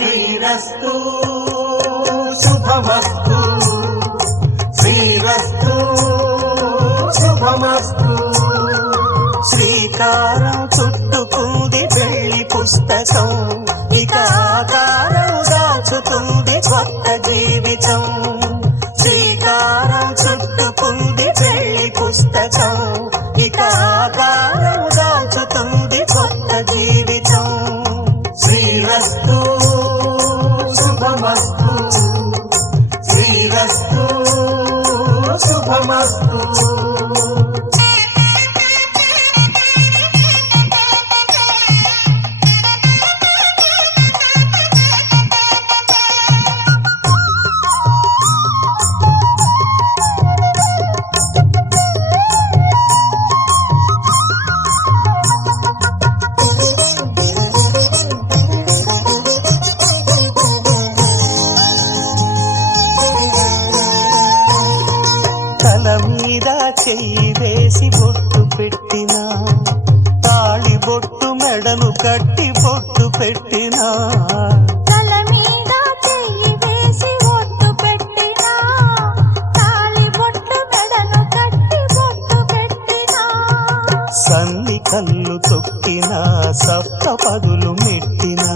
శ్రీరస్తు శుభమస్తు శ్రీరస్తు శుభమస్తు. శ్రీకారం చుట్టుకుంది పెళ్లి పుస్తకం, ఇక ఆకారం దాచుతుంది కొత్త జీవితం. శ్రీకారం చుట్టుకుంది పెళ్లి పుస్తకం, ఇక ఆకారం దాచుతుంది కొత్త జీవితం. శ్రీరస్తు శుభమస్తు శ్రీరస్తు శుభమస్తు. తల మీద చెయ్యి వేసి బొట్టు పెట్టినా, తాళి బొట్టు మెడను కట్టి బొట్టు పెట్టినా. తల మీద చెయ్యి వేసి బొట్టు పెట్టినా, తాళి బొట్టు మెడను కట్టి బొట్టు పెట్టినా. సన్ని కళ్ళు తొక్కినా, సప్త పదులు మెట్టినా.